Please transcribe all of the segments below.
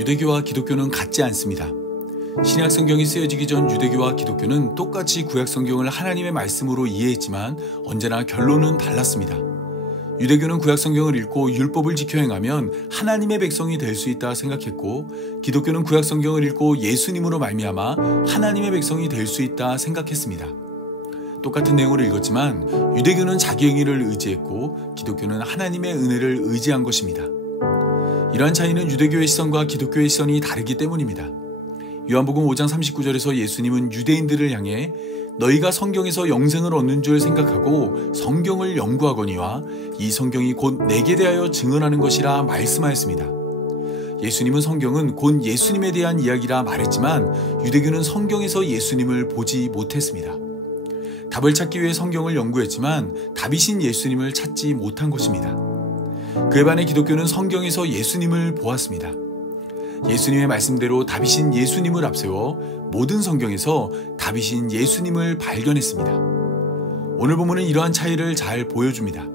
유대교와 기독교는 같지 않습니다. 신약 성경이 쓰여지기 전 유대교와 기독교는 똑같이 구약 성경을 하나님의 말씀으로 이해했지만 언제나 결론은 달랐습니다. 유대교는 구약 성경을 읽고 율법을 지켜 행하면 하나님의 백성이 될 수 있다 생각했고, 기독교는 구약 성경을 읽고 예수님으로 말미암아 하나님의 백성이 될 수 있다 생각했습니다. 똑같은 내용을 읽었지만 유대교는 자기 행위를 의지했고 기독교는 하나님의 은혜를 의지한 것입니다. 이러한 차이는 유대교의 시선과 기독교의 시선이 다르기 때문입니다. 요한복음 5장 39절에서 예수님은 유대인들을 향해 너희가 성경에서 영생을 얻는 줄 생각하고 성경을 연구하거니와 이 성경이 곧 내게 대하여 증언하는 것이라 말씀하였습니다. 예수님은 성경은 곧 예수님에 대한 이야기라 말했지만 유대교는 성경에서 예수님을 보지 못했습니다. 답을 찾기 위해 성경을 연구했지만 답이신 예수님을 찾지 못한 것입니다. 그에 반해 기독교는 성경에서 예수님을 보았습니다. 예수님의 말씀대로 답이신 예수님을 앞세워 모든 성경에서 답이신 예수님을 발견했습니다. 오늘 본문은 이러한 차이를 잘 보여줍니다.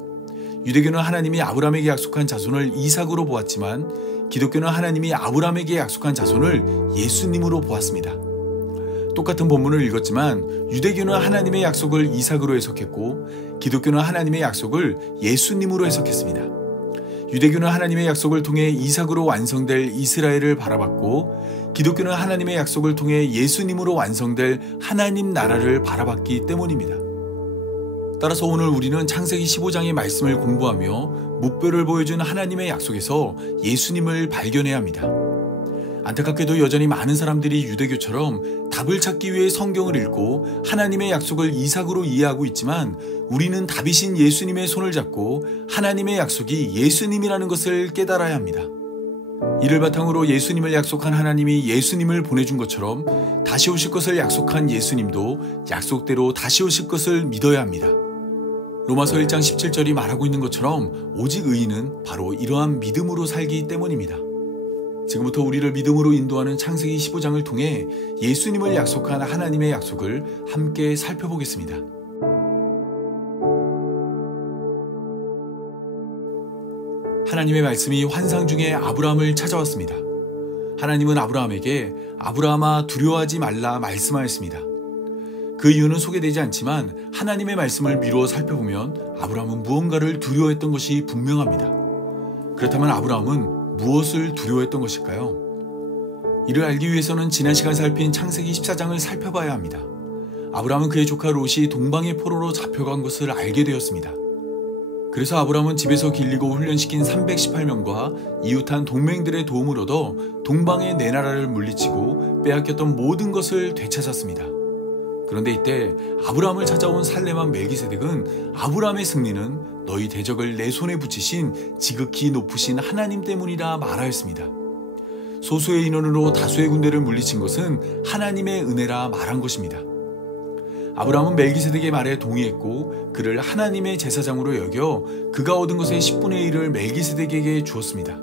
유대교는 하나님이 아브라함에게 약속한 자손을 이삭으로 보았지만 기독교는 하나님이 아브라함에게 약속한 자손을 예수님으로 보았습니다. 똑같은 본문을 읽었지만 유대교는 하나님의 약속을 이삭으로 해석했고 기독교는 하나님의 약속을 예수님으로 해석했습니다. 유대교는 하나님의 약속을 통해 이삭으로 완성될 이스라엘을 바라봤고 기독교는 하나님의 약속을 통해 예수님으로 완성될 하나님 나라를 바라봤기 때문입니다. 따라서 오늘 우리는 창세기 15장의 말씀을 공부하며 목표를 보여준 하나님의 약속에서 예수님을 발견해야 합니다. 안타깝게도 여전히 많은 사람들이 유대교처럼 답을 찾기 위해 성경을 읽고 하나님의 약속을 이삭으로 이해하고 있지만 우리는 답이신 예수님의 손을 잡고 하나님의 약속이 예수님이라는 것을 깨달아야 합니다. 이를 바탕으로 예수님을 약속한 하나님이 예수님을 보내준 것처럼 다시 오실 것을 약속한 예수님도 약속대로 다시 오실 것을 믿어야 합니다. 로마서 1장 17절이 말하고 있는 것처럼 오직 의인은 바로 이러한 믿음으로 살기 때문입니다. 지금부터 우리를 믿음으로 인도하는 창세기 15장을 통해 예수님을 약속한 하나님의 약속을 함께 살펴보겠습니다. 하나님의 말씀이 환상 중에 아브라함을 찾아왔습니다. 하나님은 아브라함에게 아브라함아 두려워하지 말라 말씀하였습니다. 그 이유는 소개되지 않지만 하나님의 말씀을 미루어 살펴보면 아브라함은 무언가를 두려워했던 것이 분명합니다. 그렇다면 아브라함은 무엇을 두려워했던 것일까요? 이를 알기 위해서는 지난 시간 살핀 창세기 14장을 살펴봐야 합니다. 아브라함은 그의 조카 롯이 동방의 포로로 잡혀간 것을 알게 되었습니다. 그래서 아브라함은 집에서 길리고 훈련시킨 318명과 이웃한 동맹들의 도움을 얻어 동방의 네 나라를 물리치고 빼앗겼던 모든 것을 되찾았습니다. 그런데 이때 아브라함을 찾아온 살렘왕 멜기세덱은 아브라함의 승리는 너희 대적을 내 손에 붙이신 지극히 높으신 하나님 때문이라 말하였습니다. 소수의 인원으로 다수의 군대를 물리친 것은 하나님의 은혜라 말한 것입니다. 아브라함은 멜기세덱의 말에 동의했고 그를 하나님의 제사장으로 여겨 그가 얻은 것의 10분의 1을 멜기세덱에게 주었습니다.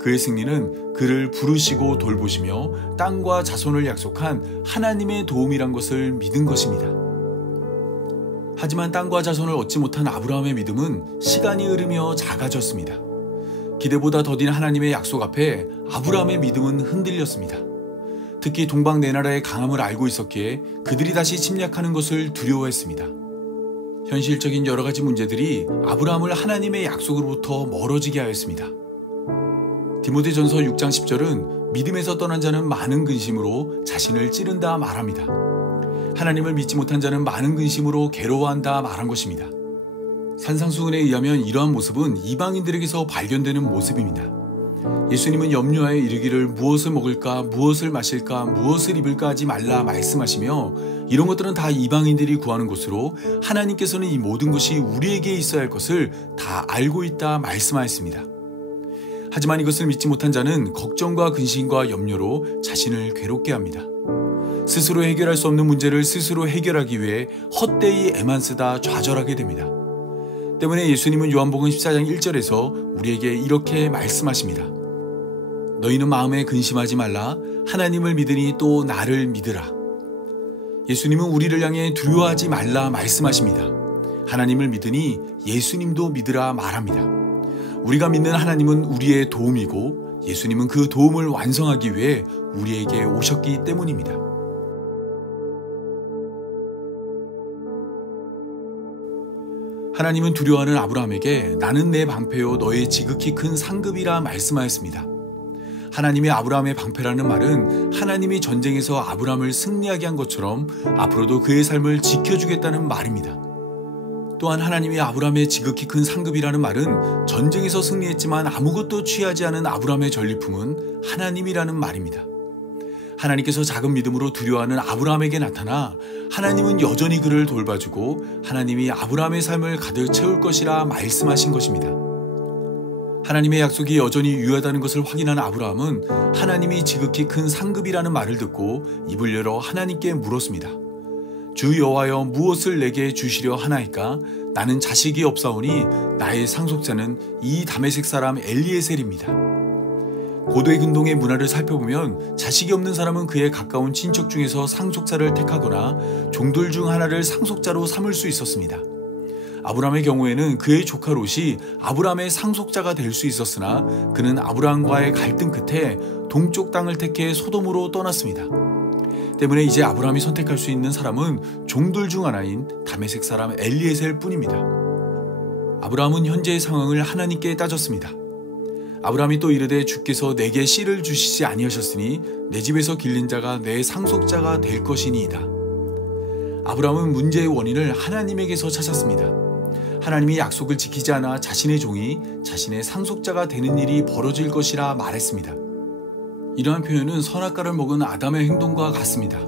그의 승리는 그를 부르시고 돌보시며 땅과 자손을 약속한 하나님의 도움이란 것을 믿은 것입니다. 하지만 땅과 자손을 얻지 못한 아브라함의 믿음은 시간이 흐르며 작아졌습니다. 기대보다 더딘 하나님의 약속 앞에 아브라함의 믿음은 흔들렸습니다. 특히 동방 네 나라의 강함을 알고 있었기에 그들이 다시 침략하는 것을 두려워했습니다. 현실적인 여러 가지 문제들이 아브라함을 하나님의 약속으로부터 멀어지게 하였습니다. 디모데전서 6장 10절은 믿음에서 떠난 자는 많은 근심으로 자신을 찌른다 말합니다. 하나님을 믿지 못한 자는 많은 근심으로 괴로워한다 말한 것입니다. 산상수훈에 의하면 이러한 모습은 이방인들에게서 발견되는 모습입니다. 예수님은 염려하여 이르기를 무엇을 먹을까, 무엇을 마실까, 무엇을 입을까 하지 말라 말씀하시며 이런 것들은 다 이방인들이 구하는 것으로 하나님께서는 이 모든 것이 우리에게 있어야 할 것을 다 알고 있다 말씀하였습니다. 하지만 이것을 믿지 못한 자는 걱정과 근심과 염려로 자신을 괴롭게 합니다. 스스로 해결할 수 없는 문제를 스스로 해결하기 위해 헛되이 애만 쓰다 좌절하게 됩니다. 때문에 예수님은 요한복음 14장 1절에서 우리에게 이렇게 말씀하십니다. 너희는 마음에 근심하지 말라. 하나님을 믿으니 또 나를 믿으라. 예수님은 우리를 향해 두려워하지 말라 말씀하십니다. 하나님을 믿으니 예수님도 믿으라 말합니다. 우리가 믿는 하나님은 우리의 도움이고 예수님은 그 도움을 완성하기 위해 우리에게 오셨기 때문입니다. 하나님은 두려워하는 아브라함에게 나는 내 방패요 너의 지극히 큰 상급이라 말씀하였습니다. 하나님의 아브라함의 방패라는 말은 하나님이 전쟁에서 아브라함을 승리하게 한 것처럼 앞으로도 그의 삶을 지켜주겠다는 말입니다. 또한 하나님이 아브라함의 지극히 큰 상급이라는 말은 전쟁에서 승리했지만 아무것도 취하지 않은 아브라함의 전리품은 하나님이라는 말입니다. 하나님께서 작은 믿음으로 두려워하는 아브라함에게 나타나 하나님은 여전히 그를 돌봐주고 하나님이 아브라함의 삶을 가득 채울 것이라 말씀하신 것입니다. 하나님의 약속이 여전히 유효하다는 것을 확인한 아브라함은 하나님이 지극히 큰 상급이라는 말을 듣고 입을 열어 하나님께 물었습니다. 주 여호와여 무엇을 내게 주시려 하나이까? 나는 자식이 없사오니 나의 상속자는 이 다메섹 사람 엘리에셀입니다. 고대 근동의 문화를 살펴보면 자식이 없는 사람은 그에 가까운 친척 중에서 상속자를 택하거나 종들 중 하나를 상속자로 삼을 수 있었습니다. 아브라함의 경우에는 그의 조카 롯이 아브라함의 상속자가 될 수 있었으나 그는 아브라함과의 갈등 끝에 동쪽 땅을 택해 소돔으로 떠났습니다. 때문에 이제 아브라함이 선택할 수 있는 사람은 종들 중 하나인 다메섹 사람 엘리에셀 뿐입니다. 아브라함은 현재의 상황을 하나님께 따졌습니다. 아브라함이 또 이르되 주께서 내게 씨를 주시지 아니하셨으니 내 집에서 길린 자가 내 상속자가 될 것이니이다. 아브라함은 문제의 원인을 하나님에게서 찾았습니다. 하나님이 약속을 지키지 않아 자신의 종이 자신의 상속자가 되는 일이 벌어질 것이라 말했습니다. 이러한 표현은 선악과를 먹은 아담의 행동과 같습니다.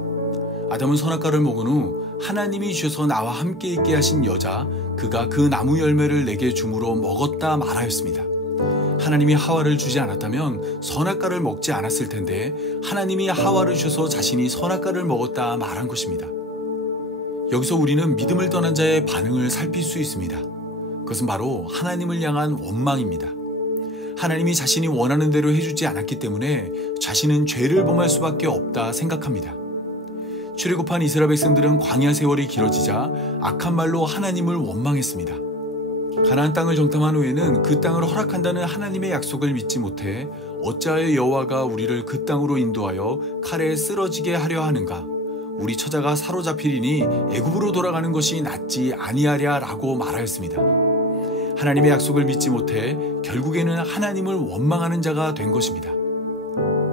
아담은 선악과를 먹은 후 하나님이 주셔서 나와 함께 있게 하신 여자 그가 그 나무 열매를 내게 주므로 먹었다 말하였습니다. 하나님이 하와를 주지 않았다면 선악과를 먹지 않았을 텐데 하나님이 하와를 주셔서 자신이 선악과를 먹었다 말한 것입니다. 여기서 우리는 믿음을 떠난 자의 반응을 살필 수 있습니다. 그것은 바로 하나님을 향한 원망입니다. 하나님이 자신이 원하는 대로 해주지 않았기 때문에 자신은 죄를 범할 수밖에 없다 생각합니다. 출애굽한 이스라엘 백성들은 광야 세월이 길어지자 악한 말로 하나님을 원망했습니다. 가나안 땅을 정탐한 후에는 그 땅을 허락한다는 하나님의 약속을 믿지 못해 어찌하여 여호와가 우리를 그 땅으로 인도하여 칼에 쓰러지게 하려 하는가? 우리 처자가 사로잡히리니 애굽으로 돌아가는 것이 낫지 아니하랴라고 말하였습니다. 하나님의 약속을 믿지 못해 결국에는 하나님을 원망하는 자가 된 것입니다.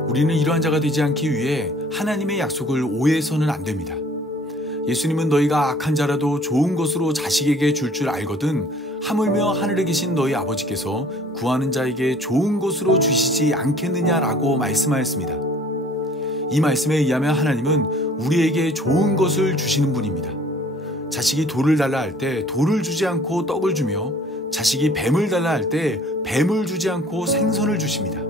우리는 이러한 자가 되지 않기 위해 하나님의 약속을 오해해서는 안 됩니다. 예수님은 너희가 악한 자라도 좋은 것으로 자식에게 줄 줄 알거든 하물며 하늘에 계신 너희 아버지께서 구하는 자에게 좋은 것으로 주시지 않겠느냐라고 말씀하였습니다. 이 말씀에 의하면 하나님은 우리에게 좋은 것을 주시는 분입니다. 자식이 돌을 달라 할 때 돌을 주지 않고 떡을 주며 자식이 뱀을 달라 할 때 뱀을 주지 않고 생선을 주십니다.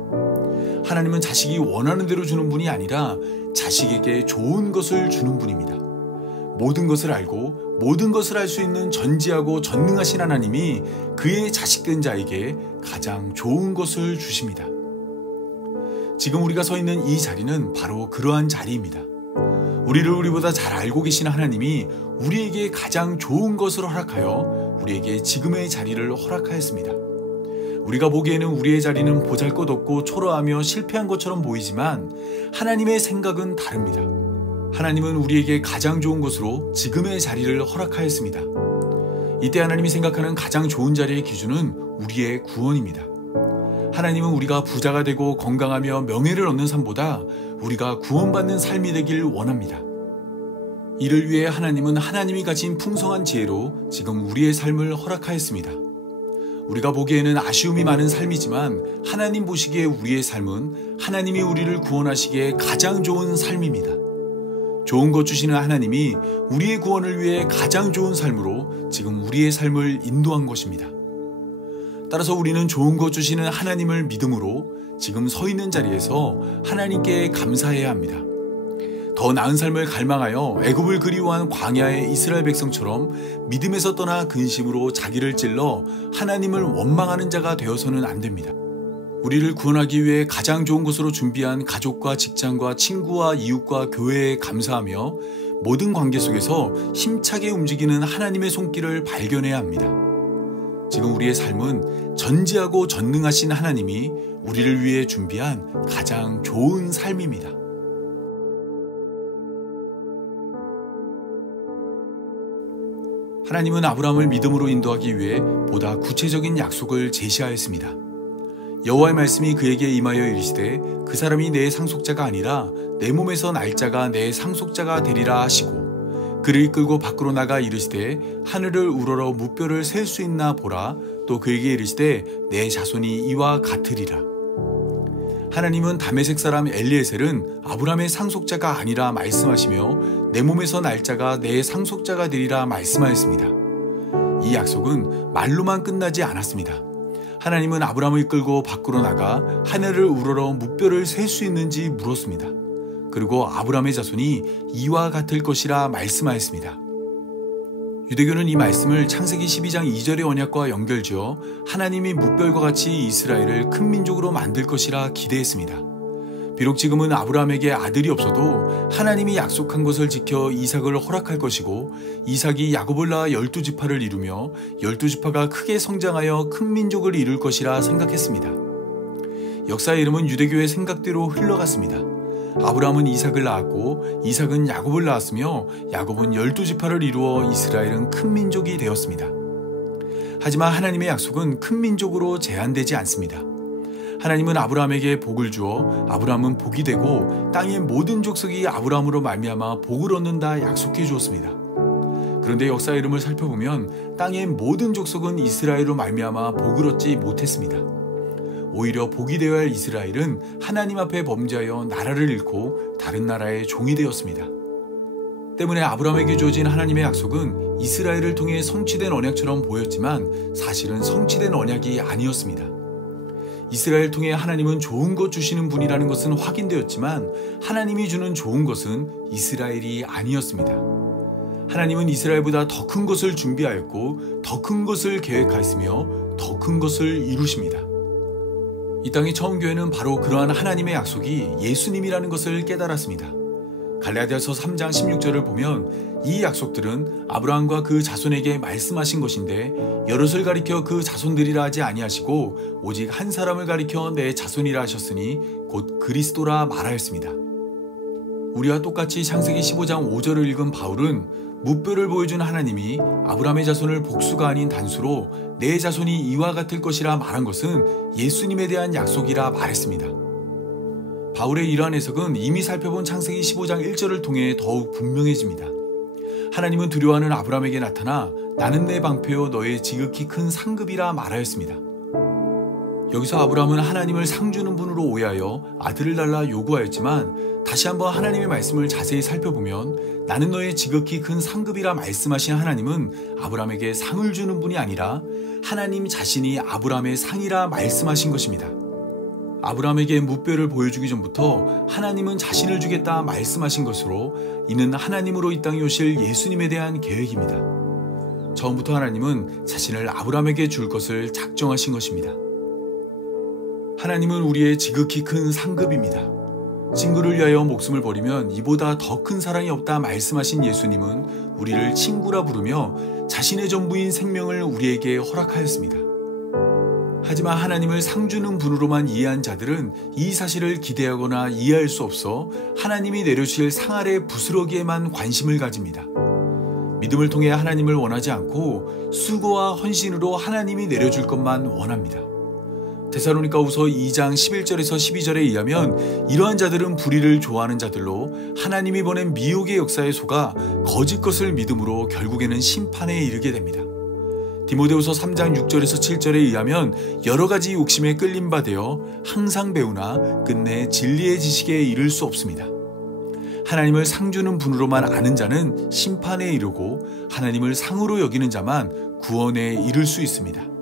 하나님은 자식이 원하는 대로 주는 분이 아니라 자식에게 좋은 것을 주는 분입니다. 모든 것을 알고 모든 것을 알 수 있는 전지하고 전능하신 하나님이 그의 자식된 자에게 가장 좋은 것을 주십니다. 지금 우리가 서 있는 이 자리는 바로 그러한 자리입니다. 우리를 우리보다 잘 알고 계신 하나님이 우리에게 가장 좋은 것을 허락하여 우리에게 지금의 자리를 허락하였습니다. 우리가 보기에는 우리의 자리는 보잘것없고 초라하며 실패한 것처럼 보이지만 하나님의 생각은 다릅니다. 하나님은 우리에게 가장 좋은 것으로 지금의 자리를 허락하였습니다. 이때 하나님이 생각하는 가장 좋은 자리의 기준은 우리의 구원입니다. 하나님은 우리가 부자가 되고 건강하며 명예를 얻는 삶보다 우리가 구원받는 삶이 되길 원합니다. 이를 위해 하나님은 하나님이 가진 풍성한 지혜로 지금 우리의 삶을 허락하였습니다. 우리가 보기에는 아쉬움이 많은 삶이지만 하나님 보시기에 우리의 삶은 하나님이 우리를 구원하시기에 가장 좋은 삶입니다. 좋은 것 주시는 하나님이 우리의 구원을 위해 가장 좋은 삶으로 지금 우리의 삶을 인도한 것입니다. 따라서 우리는 좋은 것 주시는 하나님을 믿음으로 지금 서 있는 자리에서 하나님께 감사해야 합니다. 더 나은 삶을 갈망하여 애굽을 그리워한 광야의 이스라엘 백성처럼 믿음에서 떠나 근심으로 자기를 찔러 하나님을 원망하는 자가 되어서는 안 됩니다. 우리를 구원하기 위해 가장 좋은 곳으로 준비한 가족과 직장과 친구와 이웃과 교회에 감사하며 모든 관계 속에서 힘차게 움직이는 하나님의 손길을 발견해야 합니다. 지금 우리의 삶은 전지하고 전능하신 하나님이 우리를 위해 준비한 가장 좋은 삶입니다. 하나님은 아브라함을 믿음으로 인도하기 위해 보다 구체적인 약속을 제시하였습니다. 여호와의 말씀이 그에게 임하여 이르시되 그 사람이 내 상속자가 아니라 내 몸에서 날 자가 내 상속자가 되리라 하시고 그를 이끌고 밖으로 나가 이르시되 하늘을 우러러 무뼈를 셀 수 있나 보라. 또 그에게 이르시되 내 자손이 이와 같으리라. 하나님은 다메섹 사람 엘리에셀은 아브라함의 상속자가 아니라 말씀하시며 내 몸에서 날 자가 내 상속자가 되리라 말씀하였습니다. 이 약속은 말로만 끝나지 않았습니다. 하나님은 아브라함을 이끌고 밖으로 나가 하늘을 우러러 무뼈를 셀 수 있는지 물었습니다. 그리고 아브라함의 자손이 이와 같을 것이라 말씀하였습니다. 유대교는 이 말씀을 창세기 12장 2절의 언약과 연결지어 하나님이 무뼈과 같이 이스라엘을 큰 민족으로 만들 것이라 기대했습니다. 비록 지금은 아브라함에게 아들이 없어도 하나님이 약속한 것을 지켜 이삭을 허락할 것이고 이삭이 야곱을 낳아 12지파를 이루며 12지파가 크게 성장하여 큰 민족을 이룰 것이라 생각했습니다. 역사의 이름은 유대교의 생각대로 흘러갔습니다. 아브라함은 이삭을 낳았고 이삭은 야곱을 낳았으며 야곱은 12지파를 이루어 이스라엘은 큰 민족이 되었습니다. 하지만 하나님의 약속은 큰 민족으로 제한되지 않습니다. 하나님은 아브라함에게 복을 주어 아브라함은 복이 되고 땅의 모든 족속이 아브라함으로 말미암아 복을 얻는다 약속해 주었습니다. 그런데 역사의 이름을 살펴보면 땅의 모든 족속은 이스라엘로 말미암아 복을 얻지 못했습니다. 오히려 복이 되어야 할 이스라엘은 하나님 앞에 범죄하여 나라를 잃고 다른 나라의 종이 되었습니다. 때문에 아브라함에게 주어진 하나님의 약속은 이스라엘을 통해 성취된 언약처럼 보였지만 사실은 성취된 언약이 아니었습니다. 이스라엘 통해 하나님은 좋은 것 주시는 분이라는 것은 확인되었지만 하나님이 주는 좋은 것은 이스라엘이 아니었습니다. 하나님은 이스라엘보다 더 큰 것을 준비하였고 더 큰 것을 계획하였으며 더 큰 것을 이루십니다. 이 땅의 처음 교회는 바로 그러한 하나님의 약속이 예수님이라는 것을 깨달았습니다. 갈라디아서 3장 16절을 보면 이 약속들은 아브라함과 그 자손에게 말씀하신 것인데 여럿을 가리켜 그 자손들이라 하지 아니하시고 오직 한 사람을 가리켜 내 자손이라 하셨으니 곧 그리스도라 말하였습니다. 우리와 똑같이 창세기 15장 5절을 읽은 바울은 무뼈를 보여준 하나님이 아브라함의 자손을 복수가 아닌 단수로 내 자손이 이와 같을 것이라 말한 것은 예수님에 대한 약속이라 말했습니다. 바울의 이러한 해석은 이미 살펴본 창세기 15장 1절을 통해 더욱 분명해집니다. 하나님은 두려워하는 아브라함에게 나타나 나는 내 방패요 너의 지극히 큰 상급이라 말하였습니다. 여기서 아브라함은 하나님을 상주는 분으로 오해하여 아들을 달라 요구하였지만 다시 한번 하나님의 말씀을 자세히 살펴보면 나는 너의 지극히 큰 상급이라 말씀하신 하나님은 아브라함에게 상을 주는 분이 아니라 하나님 자신이 아브라함의 상이라 말씀하신 것입니다. 아브라함에게 무뼈를 보여주기 전부터 하나님은 자신을 주겠다 말씀하신 것으로 이는 하나님으로 이 땅에 오실 예수님에 대한 계획입니다. 처음부터 하나님은 자신을 아브라함에게 줄 것을 작정하신 것입니다. 하나님은 우리의 지극히 큰 상급입니다. 친구를 위하여 목숨을 버리면 이보다 더 큰 사랑이 없다 말씀하신 예수님은 우리를 친구라 부르며 자신의 전부인 생명을 우리에게 허락하였습니다. 하지만 하나님을 상주는 분으로만 이해한 자들은 이 사실을 기대하거나 이해할 수 없어 하나님이 내려주실 상 아래 부스러기에만 관심을 가집니다. 믿음을 통해 하나님을 원하지 않고 수고와 헌신으로 하나님이 내려줄 것만 원합니다. 데살로니가후서 2장 11절에서 12절에 의하면 이러한 자들은 불의를 좋아하는 자들로 하나님이 보낸 미혹의 역사에 속아 거짓 것을 믿음으로 결국에는 심판에 이르게 됩니다. 디모데후서 3장 6절에서 7절에 의하면 여러 가지 욕심에 끌린 바 되어 항상 배우나 끝내 진리의 지식에 이를 수 없습니다. 하나님을 상주는 분으로만 아는 자는 심판에 이르고 하나님을 상으로 여기는 자만 구원에 이를 수 있습니다.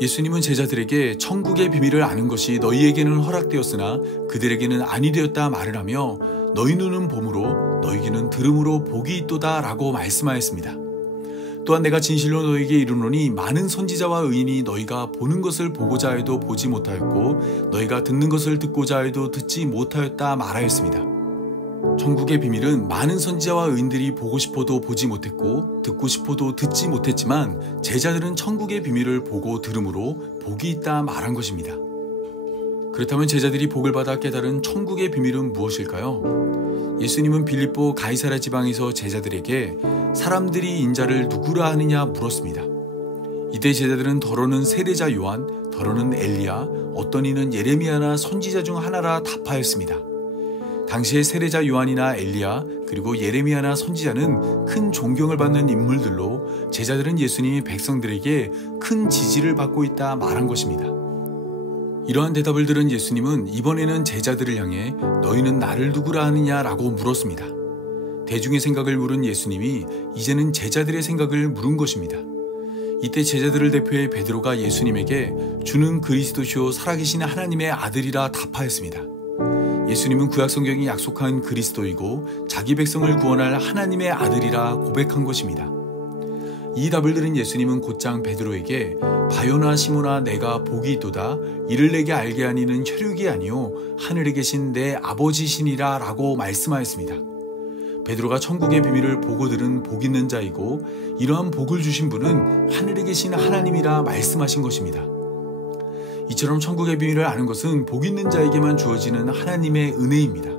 예수님은 제자들에게 천국의 비밀을 아는 것이 너희에게는 허락되었으나 그들에게는 아니 되었다 말을 하며 너희 눈은 봄으로 너희에게는 들음으로 복이 있도다 라고 말씀하였습니다. 또한 내가 진실로 너희에게 이르노니 많은 선지자와 의인이 너희가 보는 것을 보고자 해도 보지 못하였고 너희가 듣는 것을 듣고자 해도 듣지 못하였다 말하였습니다. 천국의 비밀은 많은 선지자와 의인들이 보고 싶어도 보지 못했고 듣고 싶어도 듣지 못했지만 제자들은 천국의 비밀을 보고 들음으로 복이 있다 말한 것입니다. 그렇다면 제자들이 복을 받아 깨달은 천국의 비밀은 무엇일까요? 예수님은 빌립보 가이사랴 지방에서 제자들에게 사람들이 인자를 누구라 하느냐 물었습니다. 이때 제자들은 더러는 세례자 요한, 더러는 엘리야, 어떤 이는 예레미야나 선지자 중 하나라 답하였습니다. 당시의 세례자 요한이나 엘리야 그리고 예레미야나 선지자는 큰 존경을 받는 인물들로 제자들은 예수님이 백성들에게 큰 지지를 받고 있다 말한 것입니다. 이러한 대답을 들은 예수님은 이번에는 제자들을 향해 너희는 나를 누구라 하느냐라고 물었습니다. 대중의 생각을 물은 예수님이 이제는 제자들의 생각을 물은 것입니다. 이때 제자들을 대표해 베드로가 예수님에게 주는 그리스도시요 살아계신 하나님의 아들이라 답하였습니다. 예수님은 구약성경이 약속한 그리스도이고 자기 백성을 구원할 하나님의 아들이라 고백한 것입니다. 이 답을 들은 예수님은 곧장 베드로에게 바요나 시모나 내가 복이 있도다 이를 내게 알게 하니는 혈육이 아니요 하늘에 계신 내 아버지시니라 라고 말씀하였습니다. 베드로가 천국의 비밀을 보고 들은 복 있는 자이고 이러한 복을 주신 분은 하늘에 계신 하나님이라 말씀하신 것입니다. 이처럼 천국의 비밀을 아는 것은 복 있는 자에게만 주어지는 하나님의 은혜입니다.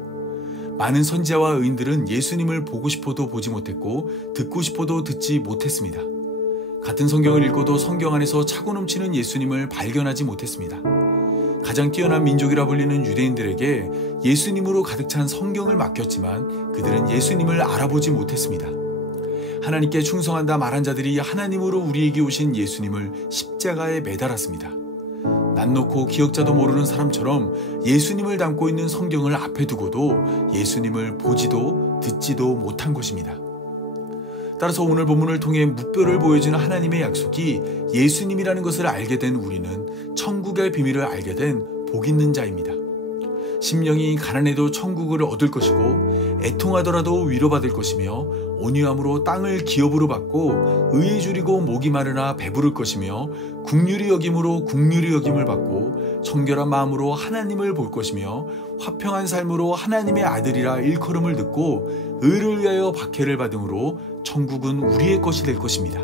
많은 선지자와 의인들은 예수님을 보고 싶어도 보지 못했고 듣고 싶어도 듣지 못했습니다. 같은 성경을 읽고도 성경 안에서 차고 넘치는 예수님을 발견하지 못했습니다. 가장 뛰어난 민족이라 불리는 유대인들에게 예수님으로 가득 찬 성경을 맡겼지만 그들은 예수님을 알아보지 못했습니다. 하나님께 충성한다 말한 자들이 하나님으로 우리에게 오신 예수님을 십자가에 매달았습니다. 낯 놓고 기억자도 모르는 사람처럼 예수님을 담고 있는 성경을 앞에 두고도 예수님을 보지도 듣지도 못한 것입니다. 따라서 오늘 본문을 통해 무뼈를 보여주는 하나님의 약속이 예수님이라는 것을 알게 된 우리는 천국의 비밀을 알게 된 복 있는 자입니다. 심령이 가난해도 천국을 얻을 것이고 애통하더라도 위로받을 것이며 온유함으로 땅을 기업으로 받고 의에 줄이고 목이 마르나 배부를 것이며 긍휼히 여김으로 긍휼히 여김을 받고 청결한 마음으로 하나님을 볼 것이며 화평한 삶으로 하나님의 아들이라 일컬음을 듣고 의를 위하여 박해를 받음으로 천국은 우리의 것이 될 것입니다.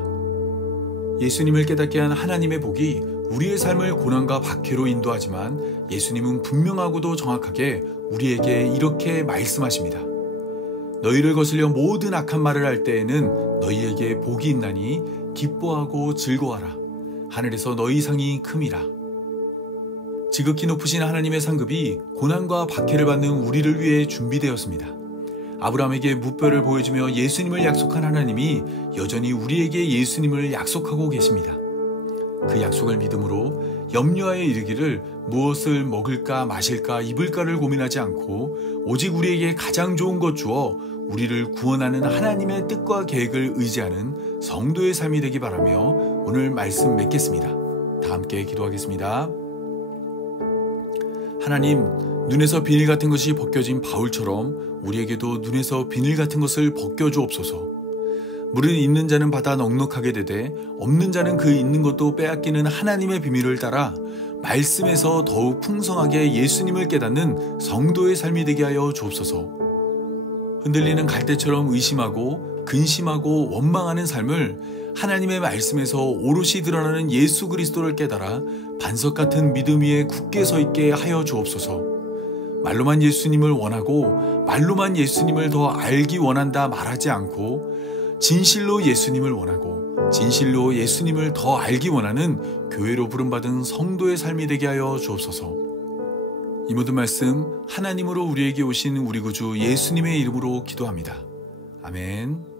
예수님을 깨닫게 한 하나님의 복이 우리의 삶을 고난과 박해로 인도하지만 예수님은 분명하고도 정확하게 우리에게 이렇게 말씀하십니다. 너희를 거슬려 모든 악한 말을 할 때에는 너희에게 복이 있나니 기뻐하고 즐거워하라. 하늘에서 너희 상이 큼이라. 지극히 높으신 하나님의 상급이 고난과 박해를 받는 우리를 위해 준비되었습니다. 아브라함에게 무뼈를 보여주며 예수님을 약속한 하나님이 여전히 우리에게 예수님을 약속하고 계십니다. 그 약속을 믿음으로 염려하여 이르기를 무엇을 먹을까 마실까 입을까를 고민하지 않고 오직 우리에게 가장 좋은 것 주어 우리를 구원하는 하나님의 뜻과 계획을 의지하는 성도의 삶이 되기 바라며 오늘 말씀 맺겠습니다. 다 함께 기도하겠습니다. 하나님, 눈에서 비닐 같은 것이 벗겨진 바울처럼 우리에게도 눈에서 비닐 같은 것을 벗겨주옵소서. 물은 있는 자는 받아 넉넉하게 되되 없는 자는 그 있는 것도 빼앗기는 하나님의 비밀을 따라 말씀에서 더욱 풍성하게 예수님을 깨닫는 성도의 삶이 되게 하여 주옵소서. 흔들리는 갈대처럼 의심하고 근심하고 원망하는 삶을 하나님의 말씀에서 오롯이 드러나는 예수 그리스도를 깨달아 반석 같은 믿음 위에 굳게 서 있게 하여 주옵소서. 말로만 예수님을 원하고 말로만 예수님을 더 알기 원한다 말하지 않고 진실로 예수님을 원하고 진실로 예수님을 더 알기 원하는 교회로 부름받은 성도의 삶이 되게 하여 주옵소서. 이 모든 말씀 하나님으로 우리에게 오신 우리 구주 예수님의 이름으로 기도합니다. 아멘.